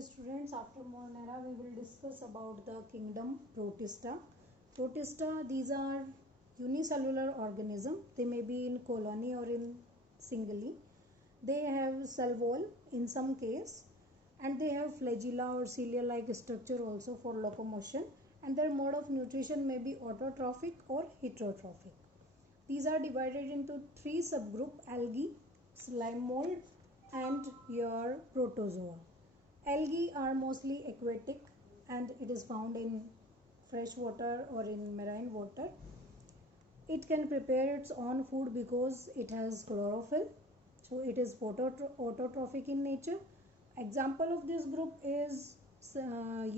morning students. After Monera we will discuss about the kingdom Protista. Protista, these are unicellular organism. They may be in colony or in singly. They have cell wall in some case, and they have flagella or cilia like structure also for locomotion, and their mode of nutrition may be autotrophic or heterotrophic. These are divided into three subgroup: algae, slime mold, and your protozoa. Algae are mostly aquatic and it is found in fresh water or in marine water. It can prepare its own food because it has chlorophyll, so it is autotrophic in nature. Example of this group is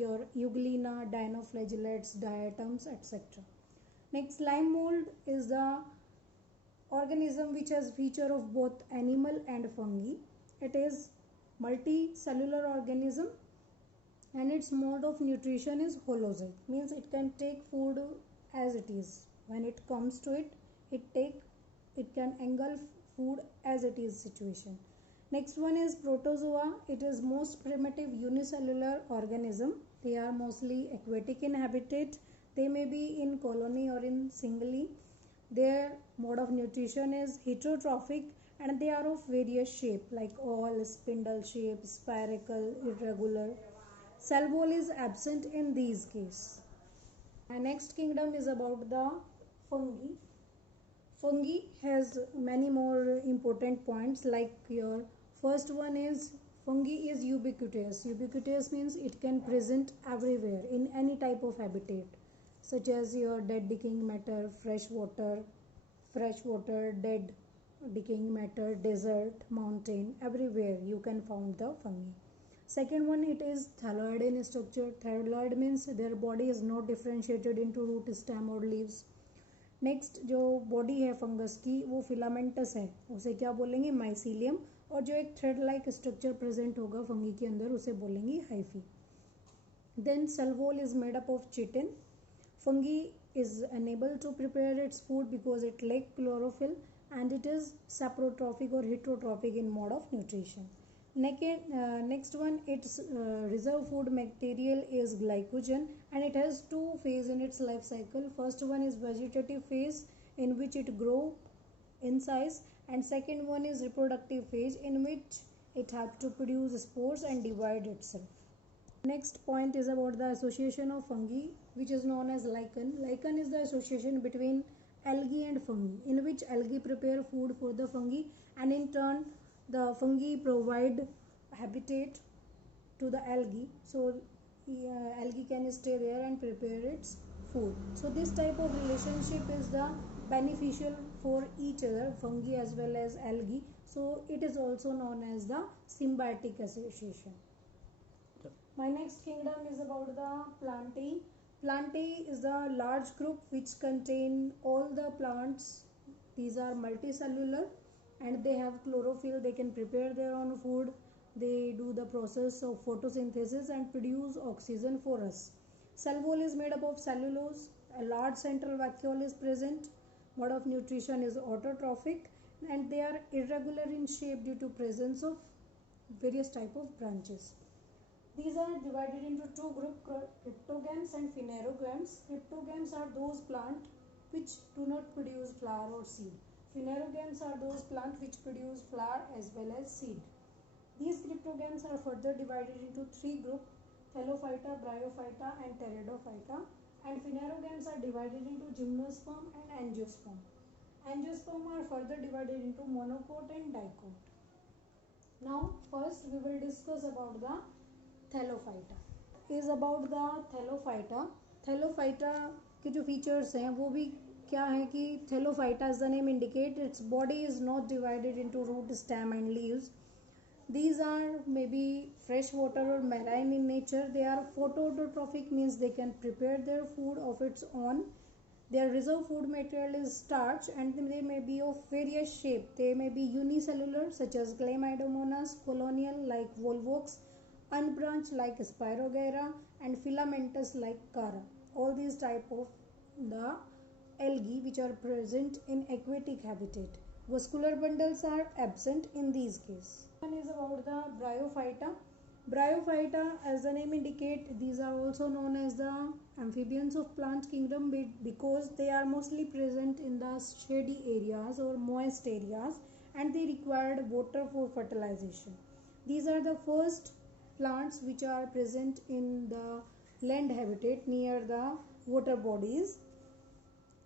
your Euglena, dinoflagellates, diatoms, etc. Next, slime mold is the organism which has feature of both animal and fungi. It is multicellular organism and its mode of nutrition is holozoic, means it can take food as it is. When it comes to it can engulf food as it is situation. Next one is protozoa. It is most primitive unicellular organism. They are mostly aquatic in habitat. They may be in colony or in singly. Their mode of nutrition is heterotrophic and they are of various shape like awl, spindle shape, spherical, irregular. Cell wall is absent in these cases. My next kingdom is about the fungi. Fungi has many more important points, like your first one is fungi is ubiquitous. Ubiquitous means it can present everywhere in any type of habitat, such as your dead decaying matter, fresh water, dead decaying matter, desert, mountain, everywhere you can find the fungi. Second one, it is thalloid in structure. Thalloid means their body is not differentiated into root, stem or leaves. Next जो body है fungus की वो filamentous है, उसे क्या बोलेंगे? Mycelium. और जो एक थ्रेड लाइक स्ट्रक्चर प्रेजेंट होगा फंगी के अंदर उसे बोलेंगे hyphae. Then cell wall is made up of chitin. Fungi is unable to prepare its food because it lacks chlorophyll and it is saprotrophic or heterotrophic in mode of nutrition. Next one, its reserve food material is glycogen and it has two phases in its life cycle. First one is vegetative phase in which it grow in size, and second one is reproductive phase in which it helps to produce spores and divide itself. Next point is about the association of fungi, which is known as lichen. Lichen is the association between algae and fungi, in which algae prepare food for the fungi and in turn the fungi provide habitat to the algae, so algae can stay there and prepare its food. So this type of relationship is the beneficial for each other, fungi as well as algae, so it is also known as the symbiotic association. My next kingdom is about the Plantae. Plantae is the large group which contain all the plants. These are multicellular and they have chlorophyll. They can prepare their own food. They do the process of photosynthesis and produce oxygen for us. Cell wall is made up of cellulose. A large central vacuole is present. Mode of nutrition is autotrophic and they are irregular in shape due to presence of various type of branches. These are divided into two groups, cryptogams and phanerogams. Cryptogams are those plants which do not produce flower or seed. Phanerogams are those plants which produce flower as well as seed. These cryptogams are further divided into three groups: Thallophyta, Bryophyta and Pteridophyta. And phanerogams are divided into gymnosperm and angiosperm. Angiosperm are further divided into monocot and dicot. Now first we will discuss about the Thallophyta. Is about the Thallophyta. Thallophyta के जो features हैं वो भी क्या है कि Thallophyta, as the name indicates, its body is not divided into root, stem and leaves. These are maybe freshwater or marine in nature. They are phototrophic, means they can prepare their food of its own. Their reserve food material is starch and they may be of various shape. They may be unicellular such as Chlamydomonas, colonial like Volvox, unbranched like Spirogyra and filamentous like Cara. All these type of the algae which are present in aquatic habitat. Vascular bundles are absent in these cases. One is about the Bryophyta. Bryophyta, as the name indicate, these are also known as the amphibians of plant kingdom because they are mostly present in the shady areas or moist areas, and they required water for fertilization. These are the first plants which are present in the land habitat near the water bodies.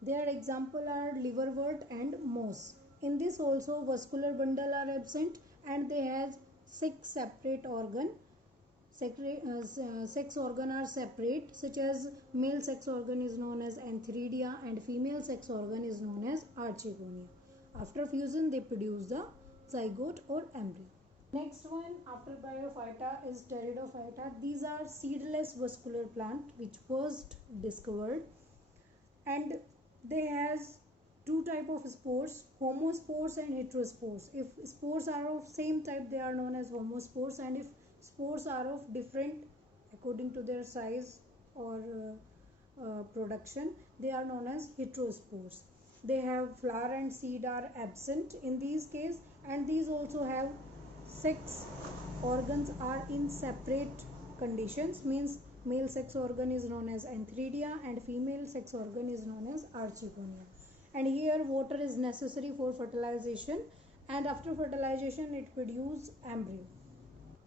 Their example are liverwort and moss. In this also vascular bundle are absent, and they have 6 separate organ. Sex organ are separate, such as male sex organ is known as antheridia and female sex organ is known as archegonia. After fusion they produce the zygote or embryo. Next one after Bryophyta is Pteridophyta. These are seedless vascular plant which first discovered, and they has two type of spores, homospores and heterospores. If spores are of same type they are known as homospores, and if spores are of different according to their size or production they are known as heterospores. They have flower and seed are absent in these case, and these also have 6 organs are in separate conditions, means male sex organ is known as antheridia and female sex organ is known as archegonia. And here water is necessary for fertilization, and after fertilization it produces embryo.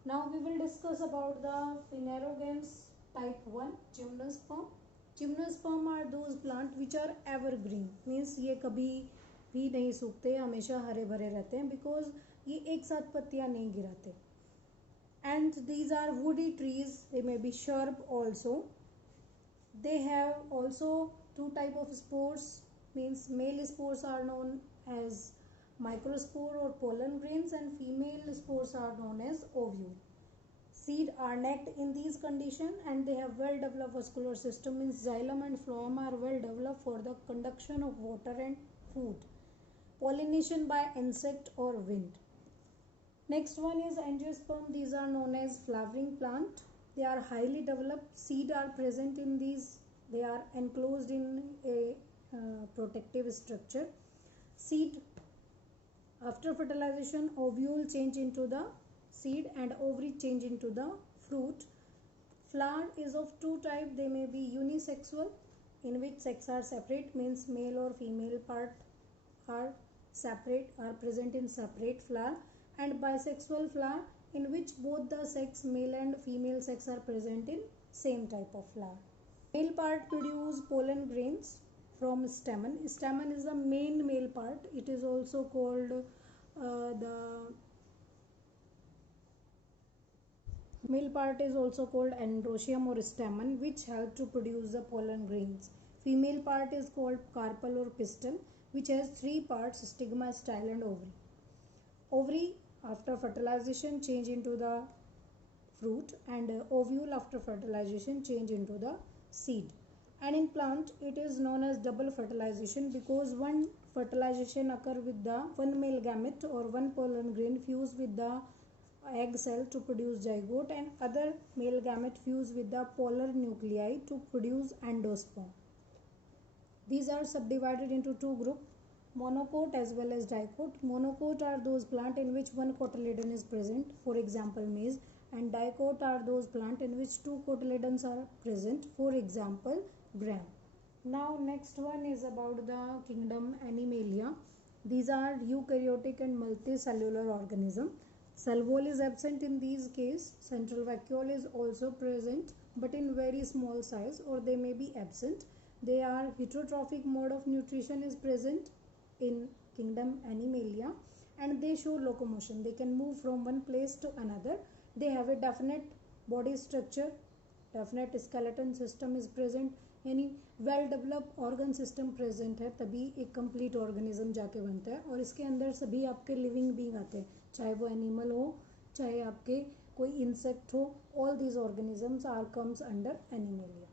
Now we will discuss about the phanerogames type 1 gymnosperm. Gymnosperm are those plant which are evergreen, means ये कभी भी नहीं सूखते, हमेशा हरे भरे रहते हैं because ये एक साथ पत्तियां नहीं गिराते. And these are woody trees, they may be shrub also. They have also two type of spores, means male spores are known as microspore or pollen grains, and female spores are known as ovule. Seed are necked in these conditions, and they have well developed vascular system, means xylem and phloem are well developed for the conduction of water and food. Pollination by insect or wind. Next one is angiosperm. These are known as flowering plant. They are highly developed. Seed are present in these. They are enclosed in a protective structure. Seed, after fertilization, ovule change into the seed and ovary change into the fruit. Flower is of two types. They may be unisexual, in which sex are separate, means male or female part are separate, are present in separate flower, and bisexual flower in which both the sex, male and female sex, are present in same type of flower. Male part produce pollen grains from stamen. Stamen is the main male part. It is also called the male part is also called androecium or stamen, which help to produce the pollen grains. Female part is called carpel or pistil, which has 3 parts: stigma, style and ovary. Ovary after fertilization change into the fruit, and ovule after fertilization change into the seed. And in plant it is known as double fertilization because one fertilization occur with the one male gamete or one pollen grain fuse with the egg cell to produce zygote, and other male gamete fuse with the polar nuclei to produce endosperm. These are subdivided into 2 groups, monocote as well as dicote. Monocote are those plant in which one cotyledon is present, for example maize, and dicote are those plant in which 2 cotyledons are present, for example gram. Now next one is about the kingdom Animalia. These are eukaryotic and multicellular organism. Cell wall is absent in these case. Central vacuole is also present but in very small size, or they may be absent. They are heterotrophic mode of nutrition is present in kingdom Animalia, and they show locomotion. They can move from one place to another. They have a definite body structure, definite skeleton system is present, यानी well develop organ system present है, तभी एक complete organism जाके बनता है. और इसके अंदर सभी आपके लिविंग बीइंग आते हैं, चाहे वो एनिमल हो चाहे आपके कोई इंसेक्ट हो. All these organisms are comes under animalia.